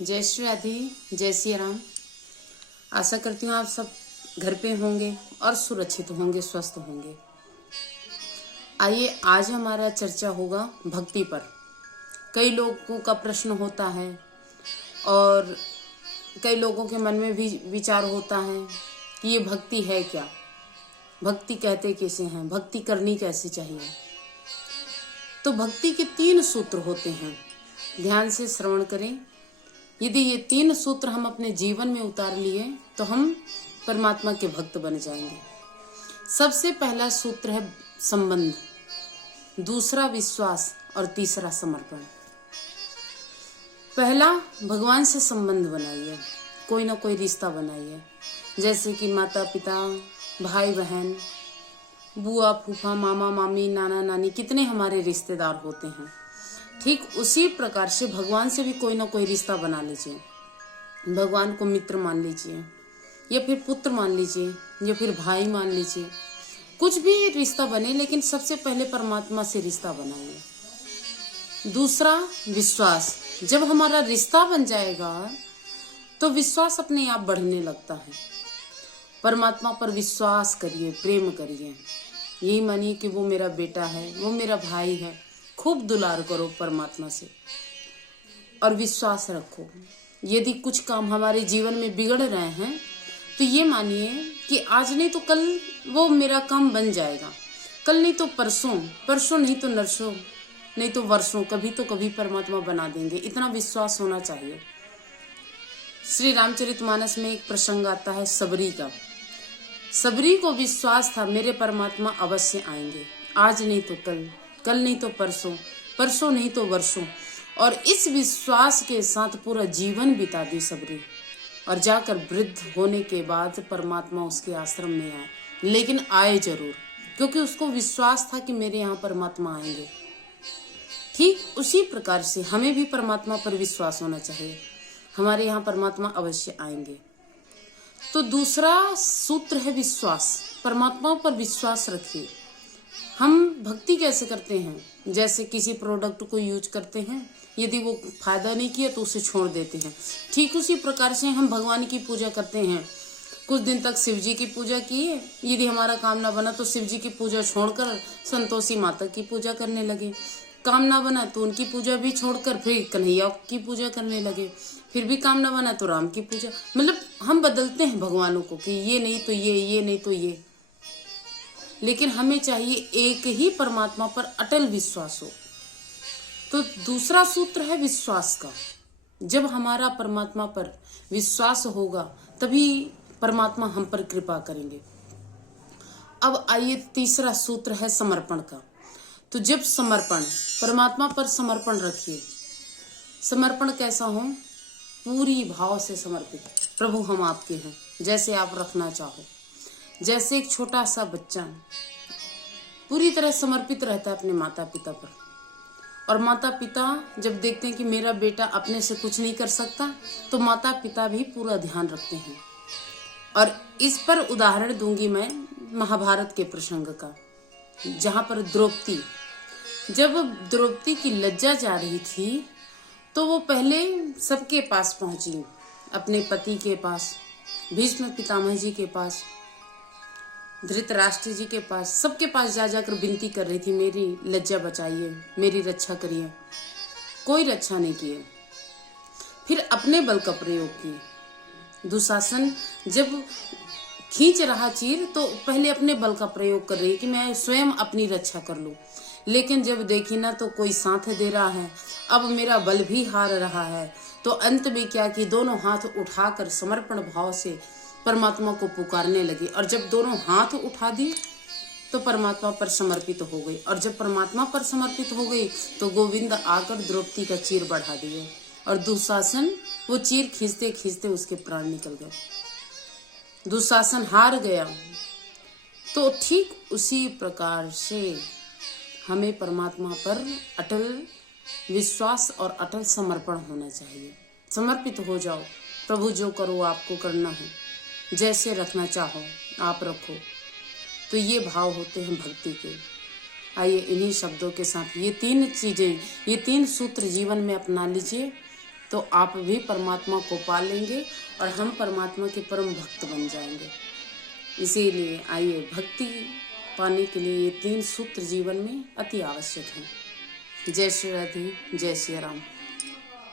जय श्री राधे, जय श्री राम। आशा करती हूँ आप सब घर पे होंगे और सुरक्षित होंगे, स्वस्थ होंगे। आइए आज हमारा चर्चा होगा भक्ति पर। कई लोगों का प्रश्न होता है और कई लोगों के मन में भी विचार होता है कि ये भक्ति है क्या, भक्ति कहते कैसे हैं, भक्ति करनी कैसे चाहिए। तो भक्ति के 3 सूत्र होते हैं, ध्यान से श्रवण करें। यदि ये 3 सूत्र हम अपने जीवन में उतार लिए तो हम परमात्मा के भक्त बन जाएंगे। सबसे पहला सूत्र है संबंध, दूसरा विश्वास और तीसरा समर्पण। पहला, भगवान से संबंध बनाइए, कोई ना कोई रिश्ता बनाइए, जैसे कि माता पिता, भाई बहन, बुआ फूफा, मामा मामी, नाना नानी, कितने हमारे रिश्तेदार होते हैं। ठीक उसी प्रकार से भगवान से भी कोई ना कोई रिश्ता बना लीजिए। भगवान को मित्र मान लीजिए, या फिर पुत्र मान लीजिए, या फिर भाई मान लीजिए। कुछ भी रिश्ता बने, लेकिन सबसे पहले परमात्मा से रिश्ता बनाइए। दूसरा, विश्वास। जब हमारा रिश्ता बन जाएगा तो विश्वास अपने आप बढ़ने लगता है। परमात्मा पर विश्वास करिए, प्रेम करिए, यही मानिए कि वो मेरा बेटा है, वो मेरा भाई है। खूब दुलार करो परमात्मा से और विश्वास रखो। यदि कुछ काम हमारे जीवन में बिगड़ रहे हैं तो ये मानिए कि आज नहीं तो कल वो मेरा काम बन जाएगा, कल नहीं तो परसों, परसों नहीं तो नरसों, नहीं तो वर्षों, कभी तो कभी परमात्मा बना देंगे। इतना विश्वास होना चाहिए। श्री रामचरितमानस में एक प्रसंग आता है सबरी का। सबरी को विश्वास था मेरे परमात्मा अवश्य आएंगे, आज नहीं तो कल, कल नहीं तो परसों, परसों नहीं तो वर्षों। और इस विश्वास के साथ पूरा जीवन बिता दी सबरी, और जाकर वृद्ध होने के बाद परमात्मा उसके आश्रम में आए। लेकिन आए जरूर, क्योंकि उसको विश्वास था कि मेरे यहाँ परमात्मा आएंगे। ठीक उसी प्रकार से हमें भी परमात्मा पर विश्वास होना चाहिए, हमारे यहाँ परमात्मा अवश्य आएंगे। तो दूसरा सूत्र है विश्वास। परमात्मा पर विश्वास रखिए। हम भक्ति कैसे करते हैं, जैसे किसी प्रोडक्ट को यूज करते हैं, यदि वो फायदा नहीं किया तो उसे छोड़ देते हैं। ठीक उसी प्रकार से हम भगवान की पूजा करते हैं। कुछ दिन तक शिव जी की पूजा किए, यदि हमारा काम ना बना तो शिव जी की पूजा छोड़कर संतोषी माता की पूजा करने लगे। काम ना बना तो उनकी पूजा भी छोड़कर फिर कन्हैया की पूजा करने लगे। फिर भी काम ना बना तो राम की पूजा। मतलब हम बदलते हैं भगवानों को कि ये नहीं तो ये नहीं तो ये। लेकिन हमें चाहिए एक ही परमात्मा पर अटल विश्वास हो। तो दूसरा सूत्र है विश्वास का। जब हमारा परमात्मा पर विश्वास होगा तभी परमात्मा हम पर कृपा करेंगे। अब आइए तीसरा सूत्र है समर्पण का। तो जब समर्पण, परमात्मा पर समर्पण रखिए। समर्पण कैसा हो? पूरी भाव से समर्पित। प्रभु हम आपके हैं, जैसे आप रखना चाहो। जैसे एक छोटा सा बच्चा पूरी तरह समर्पित रहता है अपने माता पिता पर, और माता पिता जब देखते हैं कि मेरा बेटा अपने से कुछ नहीं कर सकता तो माता पिता भी पूरा ध्यान रखते हैं। और इस पर उदाहरण दूंगी मैं महाभारत के प्रसंग का, जहां पर द्रौपदी, जब द्रौपदी की लज्जा जा रही थी तो वो पहले सबके पास पहुंची, अपने पति के पास, भीष्म पितामह जी के पास, धृतराष्ट्र जी के पास, सबके पास जा जाकर विनती कर रही थी, मेरी लज्जा बचाइए, मेरी रक्षा करिए। कोई रक्षा नहीं किए। फिर अपने बल का प्रयोग किए। दुशासन जब खींच रहा चीर तो पहले अपने बल का प्रयोग कर रही कि मैं स्वयं अपनी रक्षा कर लूं। लेकिन जब देखी ना तो कोई साथ दे रहा है, अब मेरा बल भी हार रहा है, तो अंत में क्या कि दोनों हाथ उठाकर समर्पण भाव से परमात्मा को पुकारने लगी। और जब दोनों हाथ उठा दिए तो परमात्मा पर समर्पित हो गई। और जब परमात्मा पर समर्पित हो गई तो गोविंद आकर द्रौपदी का चीर बढ़ा दिए, और दुशासन वो चीर खींचते खींचते उसके प्राण निकल गए। दुशासन हार गया। तो ठीक उसी प्रकार से हमें परमात्मा पर अटल विश्वास और अटल समर्पण होना चाहिए। समर्पित हो जाओ, प्रभु जो करो आपको करना है, जैसे रखना चाहो आप रखो। तो ये भाव होते हैं भक्ति के। आइए इन्हीं शब्दों के साथ ये 3 चीजें, ये 3 सूत्र जीवन में अपना लीजिए तो आप भी परमात्मा को पा लेंगे और हम परमात्मा के परम भक्त बन जाएंगे। इसीलिए आइए, भक्ति पाने के लिए ये 3 सूत्र जीवन में अति आवश्यक हैं। जय श्री राधे, जय श्री राम।